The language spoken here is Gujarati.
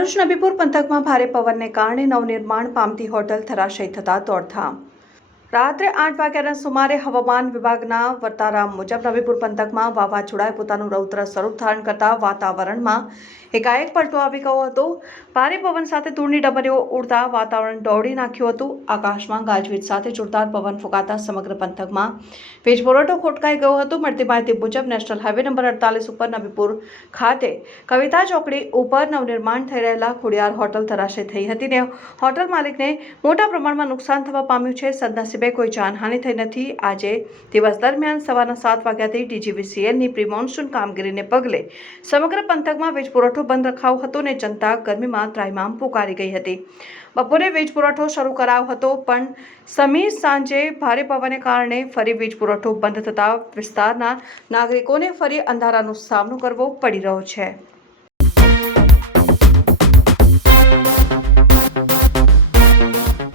ભરૂચ નબીપુર પંથકમાં ભારે પવનને કારણે નવનિર્માણ પામતી હોટલ ધરાશયી થતા દોડધામ રાત્રે આઠ વાગ્યાના સુમારે હવામાન વિભાગના વર્તારા મુજબ નવીપુર પંથકમાં વાવાઝોડાએ પોતાનું રૌદ્ર સ્વરૂપ ધારણ કરતા વાતાવરણમાં એકાએક પલટો આવી ગયો હતો. ભારે પવન સાથે ધૂળની ડમરીઓ ઉડતા વાતાવરણ દોડી નાખ્યું હતું. આકાશમાં ગાજવીજ સાથે જોરદાર પવન ફૂંકાતા સમગ્ર પંથકમાં વીજ પુરવઠો ખોટકાઈ ગયો હતો. મળતી માહિતી મુજબ નેશનલ હાઈવે નંબર અડતાલીસ ઉપર નવીપુર ખાતે કવિતા ચોકડી ઉપર નવનિર્માણ થઈ રહેલા ખોડિયાર હોટલ ધરાશે થઈ હતી ને હોટલ માલિકને મોટા પ્રમાણમાં નુકસાન થવા પામ્યું છે. સદનસીબે કોઈ જાનહાનિ થઈ નથી. આજે દિવસ દરમિયાન સવારના સાત વાગ્યાથી ડીજીવીસીએલની પ્રી મોન્સૂન કામગીરીને પગલે સમગ્ર પંથકમાં વીજ પુરવઠો બંધ રખાયો હતો ને જનતા ગરમીમાં ત્રાહિમામ પુકારી ગઈ હતી. બપોરે વીજ પુરવઠો શરૂ કરાયો હતો, પણ સમી સાંજે ભારે પવનને કારણે ફરી વીજ પુરવઠો બંધ થતા વિસ્તારના નાગરિકોને ફરી અંધારાનો સામનો કરવો પડી રહ્યો છે.